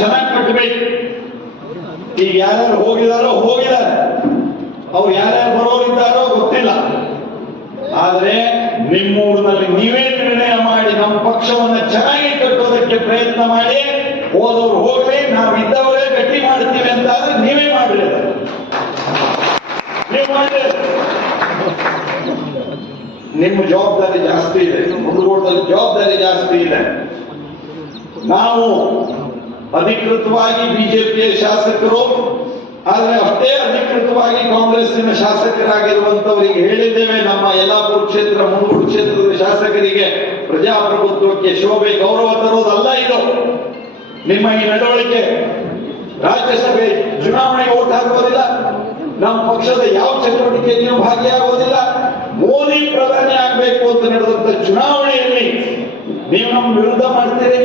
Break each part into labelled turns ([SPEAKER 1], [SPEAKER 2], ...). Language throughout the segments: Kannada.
[SPEAKER 1] ಚೆನ್ನಾಗಿ ಕಟ್ಟಬೇಕು ಈಗ ಯಾರ್ಯಾರು ಹೋಗಿದಾರೋ ಹೋಗಿದ್ದಾರೆ ಅವ್ರು ಯಾರ್ಯಾರು ಬರೋರಿದ್ದಾರೋ ಗೊತ್ತಿಲ್ಲ. ಆದ್ರೆ ನಿಮ್ಮೂರಿನಲ್ಲಿ ನೀವೇ ನಿರ್ಣಯ ಮಾಡಿ ನಮ್ಮ ಪಕ್ಷವನ್ನ ಚೆನ್ನಾಗಿ ಕಟ್ಟೋದಕ್ಕೆ ಪ್ರಯತ್ನ ಮಾಡಿ, ಹೋದವ್ರು ಹೋಗ್ಲಿ, ನಾವು ಇದ್ದವರೇ ಗಟ್ಟಿ ಮಾಡ್ತೀವಿ ಅಂತ ಆದ್ರೆ ನೀವೇ ಮಾಡ್ರಿ ನಿಮ್ಮ ಜವಾಬ್ದಾರಿ ಜಾಸ್ತಿ ಇದೆ. ಮುಂದೂಟದಲ್ಲಿ ಜವಾಬ್ದಾರಿ ಜಾಸ್ತಿ ಇದೆ. ನಾವು ಅಧಿಕೃತವಾಗಿ ಬಿಜೆಪಿಯ ಶಾಸಕರು, ಆದರೆ ಅಷ್ಟೇ ಅಧಿಕೃತವಾಗಿ ಕಾಂಗ್ರೆಸ್ಸಿನ ಶಾಸಕರಾಗಿರುವಂತವರಿಗೆ ಹೇಳಿದ್ದೇವೆ, ನಮ್ಮ ಯಲ್ಲಾಪುರ ಕ್ಷೇತ್ರ ಮುಂಗೂರು ಕ್ಷೇತ್ರದ ಶಾಸಕರಿಗೆ ಪ್ರಜಾಪ್ರಭುತ್ವಕ್ಕೆ ಶೋಭೆ, ಗೌರವ ತರುವುದಲ್ಲ ಇದು. ನಿಮ್ಮ ಈ ನಡವಳಿಕೆ, ರಾಜ್ಯಸಭೆ ಚುನಾವಣೆಗೆ ಓಟ್ ಹಾಕೋದಿಲ್ಲ ನಮ್ಮ ಪಕ್ಷದ ಯಾವ ಚಟುವಟಿಕೆಯಲ್ಲಿಯೂ ಭಾಗಿಯಾಗುವುದಿಲ್ಲ, ಮೋದಿ ಪ್ರಧಾನಿ ಆಗಬೇಕು ಅಂತ ನಡೆದಂತ ಚುನಾವಣೆಯಲ್ಲಿ ನೀವು ನಮ್ಮ ವಿರುದ್ಧ ಮಾಡ್ತೀರಿ?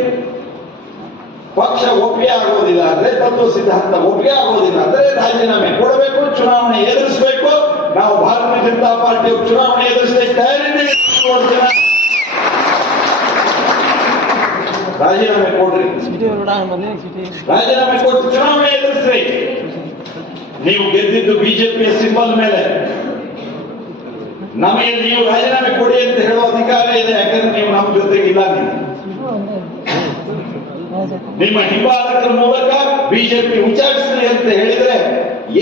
[SPEAKER 1] ಪಕ್ಷ ಒಪ್ಪಿಗೆ ಆಗೋದಿಲ್ಲ, ಅಂದ್ರೆ ತತ್ವ ಸಿದ್ಧಾಂತ ಒಪ್ಪಿಗೆ ಆಗೋದಿಲ್ಲ. ಅಂದ್ರೆ ರಾಜೀನಾಮೆ ಕೊಡಬೇಕು, ಚುನಾವಣೆ ಎದುರಿಸಬೇಕು. ನಾವು ಭಾರತೀಯ ಜನತಾ ಪಾರ್ಟಿ ಚುನಾವಣೆ ಎದುರಿಸಲಿಕ್ಕೆ ತಯಾರಿ? ರಾಜೀನಾಮೆ ಕೊಡ್ರಿ. ರಾಜೀನಾಮೆ ಕೊಟ್ಟು ಚುನಾವಣೆ ಎದುರಿಸ್ರಿ. ನೀವು ಗೆದ್ದಿದ್ದು ಬಿಜೆಪಿಯ ಸಿಂಬಲ್ ಮೇಲೆ. ನಮಗೆ ನೀವು ರಾಜೀನಾಮೆ ಕೊಡಿ ಅಂತ ಹೇಳೋ ಅಧಿಕಾರ ಇದೆ, ಯಾಕಂದ್ರೆ ನೀವು ನಮ್ಮ ಜೊತೆಗೆ ಇಲ್ಲ ನೀವು. ನಿಮ್ಮ ಹಿಂಬಾಲಕರ ಮೂಲಕ ಬಿಜೆಪಿ ಉಚ್ಚಾರಿಸಲಿ ಅಂತ ಹೇಳಿದ್ರೆ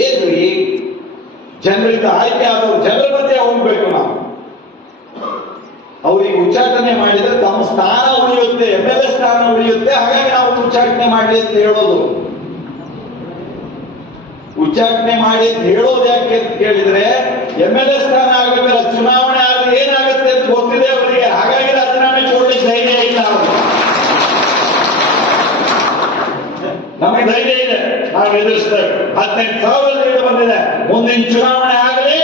[SPEAKER 1] ಏನು ಈ ಜನರಿಂದ ಆಯ್ಕೆ ಆದವರು ಜನರ ಮಧ್ಯೆ ಹೋಗ್ಬೇಕು ನಾವು. ಅವರಿಗೆ ಉಚ್ಚಾಟನೆ ಮಾಡಿದ್ರೆ ತಮ್ಮ ಸ್ಥಾನ ಉಳಿಯುತ್ತೆ ಎಂ ಎಲ್ ಎ ಸ್ಥಾನ ಉಳಿಯುತ್ತೆ, ಹಾಗಾಗಿ ನಾವು ಉಚ್ಚಾಟನೆ ಮಾಡಿ ಅಂತ ಹೇಳೋದು. ಉಚ್ಚಾಟನೆ ಮಾಡಿ ಅಂತ ಹೇಳೋದು ಯಾಕೆ ಅಂತ ಕೇಳಿದ್ರೆ ಎಂ ಎಲ್ ಎ ಸ್ಥಾನ ಆಗಬೇಕಲ್ಲ ಚುನಾವಣೆ ಆದ್ರೆ ಏನಾಗುತ್ತೆ ಅಂತ ಗೊತ್ತಿದೆ ಅವರಿಗೆ. ಹಾಗಾಗಿ ರಾಜೀನಾಮೆ ಕೊಡ್ಲಿಕ್ಕೆ ಧೈರ್ಯ ಇಲ್ಲ ಅವರು ನಮಗೆ ಧೈರ್ಯ ಇದೆ. ನಾವು ಎದುರಿಸ್ತೇವೆ ಹದಿನೆಂಟು ಸಾವಿರ ಬಂದಿದೆ. ಮುಂದಿನ ಚುನಾವಣೆ ಆಗಲಿ,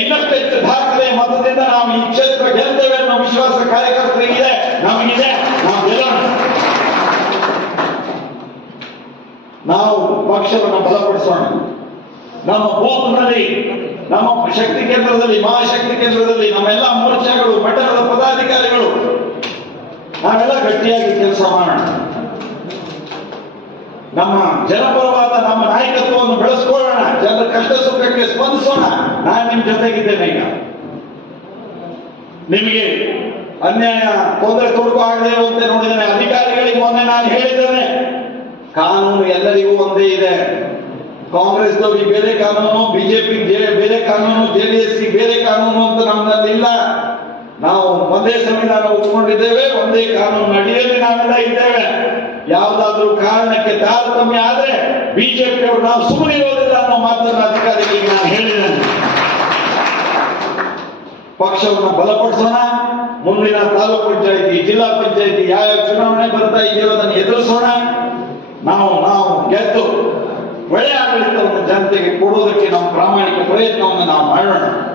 [SPEAKER 1] ಇನ್ನಷ್ಟು ಹೆಚ್ಚು ದಾಖಲೆ ಮತದಿಂದ ನಾವು ಈ ಕ್ಷೇತ್ರ ಗೆಲ್ತೇವೆ ಅನ್ನೋ ವಿಶ್ವಾಸ ಕಾರ್ಯಕರ್ತರಿಗಿದೆ ನಮಗಿದೆ. ನಾವು ಗೆಲ್ಲೋಣ. ನಾವು ಪಕ್ಷವನ್ನು ಬಲಪಡಿಸೋಣ. ನಮ್ಮ ಬೂತ್ನಲ್ಲಿ ನಮ್ಮ ಶಕ್ತಿ ಕೇಂದ್ರದಲ್ಲಿ, ಮಹಾಶಕ್ತಿ ಕೇಂದ್ರದಲ್ಲಿ ನಮ್ಮೆಲ್ಲ ಮೋರ್ಚಾಗಳು ಮಂಡಲದ ಪದಾಧಿಕಾರಿಗಳು, ನಾವೆಲ್ಲ ಗಟ್ಟಿಯಾಗಿ ಕೆಲಸ ಮಾಡೋಣ. ನಮ್ಮ ಜನಪರವಾದ ನಮ್ಮ ನಾಯಕತ್ವವನ್ನು ಬೆಳೆಸ್ಕೊಳ್ಳೋಣ. ಜನರ ಕಷ್ಟ ಸುಖಕ್ಕೆ ಸ್ಪಂದಿಸೋಣ. ನಾನು ನಿಮ್ ಜೊತೆಗಿದ್ದೇನೆ ಈಗ. ನಿಮಗೆ ಅನ್ಯಾಯ ತೊಂದರೆ ತೊಡಕು ಆಗದೆ ಇರುವಂತೆ ನೋಡಿದ್ದೇನೆ ಅಧಿಕಾರಿಗಳಿಗೆ ಮೊನ್ನೆ ನಾನು ಹೇಳಿದ್ದೇನೆ. ಕಾನೂನು ಎಲ್ಲರಿಗೂ ಒಂದೇ ಇದೆ. ಕಾಂಗ್ರೆಸ್ನವರಿಗೆ ಬೇರೆ ಕಾನೂನು, ಬಿಜೆಪಿ ಬೇರೆ ಕಾನೂನು ಜೆಡಿಎಸ್ ಬೇರೆ ಕಾನೂನು ಅಂತ ನಮ್ಮಲ್ಲಿ ಇಲ್ಲ. ನಾವು ಒಂದೇ ಸಂವಿಧಾನ ಒಪ್ಪಿಕೊಂಡಿದ್ದೇವೆ ಒಂದೇ ಕಾನೂನು ಅಡಿಯಲ್ಲಿ ನಾವೆಲ್ಲ ಇದ್ದೇವೆ. ಯಾವುದಾದ್ರೂ ಕಾರಣಕ್ಕೆ ತಾರತಮ್ಯ ಆದ್ರೆ ಬಿಜೆಪಿ ಅವರು ನಾವು ಸುಮ್ಮನೆ ಇರೋದಿಲ್ಲ ಅನ್ನೋ ಮಾತನ್ನ ಅಧಿಕಾರಿಗಳಿಗೆ ನಾನು ಹೇಳಿದ್ದೇನೆ. ಪಕ್ಷವನ್ನು ಬಲಪಡಿಸೋಣ. ಮುಂದಿನ ತಾಲೂಕು ಪಂಚಾಯಿತಿ, ಜಿಲ್ಲಾ ಪಂಚಾಯತಿ ಯಾವ ಚುನಾವಣೆ ಬರ್ತಾ ಇದೆಯೋ ಅದನ್ನು ಎದುರಿಸೋಣ. ನಾವು ನಾವು ಗೆದ್ದು ಒಳ್ಳೆಯ ಆಡಳಿತವನ್ನು ಜನತೆಗೆ ಕೊಡುವುದಕ್ಕೆ ನಾವು ಪ್ರಾಮಾಣಿಕ ಪ್ರಯತ್ನವನ್ನು ನಾವು ಮಾಡೋಣ.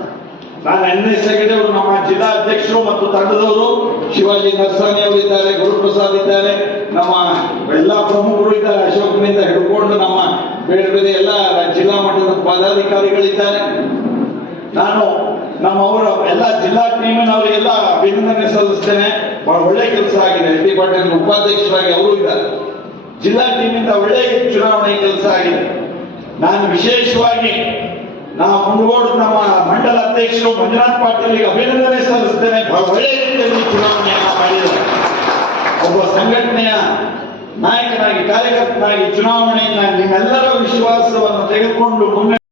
[SPEAKER 1] ನಾನು ಎಸ್ ಹೆಗಡೆಯವರು ನಮ್ಮ ಜಿಲ್ಲಾ ಅಧ್ಯಕ್ಷರು ಮತ್ತು ತಂಡದವರು, ಶಿವಾಜಿ ನರ್ಸಾನಿ ಅವರು ಇದ್ದಾರೆ, ಗುರುಪ್ರಸಾದ್ ಇದ್ದಾರೆ, ನಮ್ಮ ಎಲ್ಲಾ ಪ್ರಮುಖರು ಇದ್ದಾರೆ, ಅಶೋಕ್ನಿಂದ ಹಿಡ್ಕೊಂಡು ನಮ್ಮ ಬೇರೆ ಬೇರೆ ಎಲ್ಲ ಜಿಲ್ಲಾ ಮಟ್ಟದ ಪದಾಧಿಕಾರಿಗಳಿದ್ದಾರೆ. ನಾನು ನಮ್ಮ ಅವರ ಎಲ್ಲ ಜಿಲ್ಲಾ ಟೀಮಿನವರಿಗೆಲ್ಲ ಅಭಿನಂದನೆ ಸಲ್ಲಿಸ್ತೇನೆ. ಬಹಳ ಒಳ್ಳೆ ಕೆಲಸ ಆಗಿದೆ. ಡಿ ಪಾಟೀಲ್ ಉಪಾಧ್ಯಕ್ಷರಾಗಿ ಅವರು ಇದ್ದಾರೆ. ಜಿಲ್ಲಾ ಟೀಮಿಂದ ಒಳ್ಳೆ ಚುನಾವಣೆ ಕೆಲಸ ಆಗಿದೆ. ನಾನು ವಿಶೇಷವಾಗಿ ನಾವು ಮುಂದೋಡು ನಮ್ಮ ಮಂಡಲ ಅಧ್ಯಕ್ಷರು ಮಂಜುನಾಥ್ ಪಾಟೀಲ್ ಅಭಿನಂದನೆ ಸಲ್ಲಿಸ್ತೇನೆ. ಬಹಳ ಒಳ್ಳೆಯ ರೀತಿಯಲ್ಲಿ ಚುನಾವಣೆಯನ್ನ ಮಾಡಿದ್ದಾರೆ. ಒಬ್ಬ ಸಂಘಟನೆಯ ನಾಯಕನಾಗಿ, ಕಾರ್ಯಕರ್ತನಾಗಿ ಚುನಾವಣೆಯನ್ನ ನಿಮ್ಮೆಲ್ಲರ ವಿಶ್ವಾಸವನ್ನು ತೆಗೆದುಕೊಂಡು ಮುನ್ನಡೆ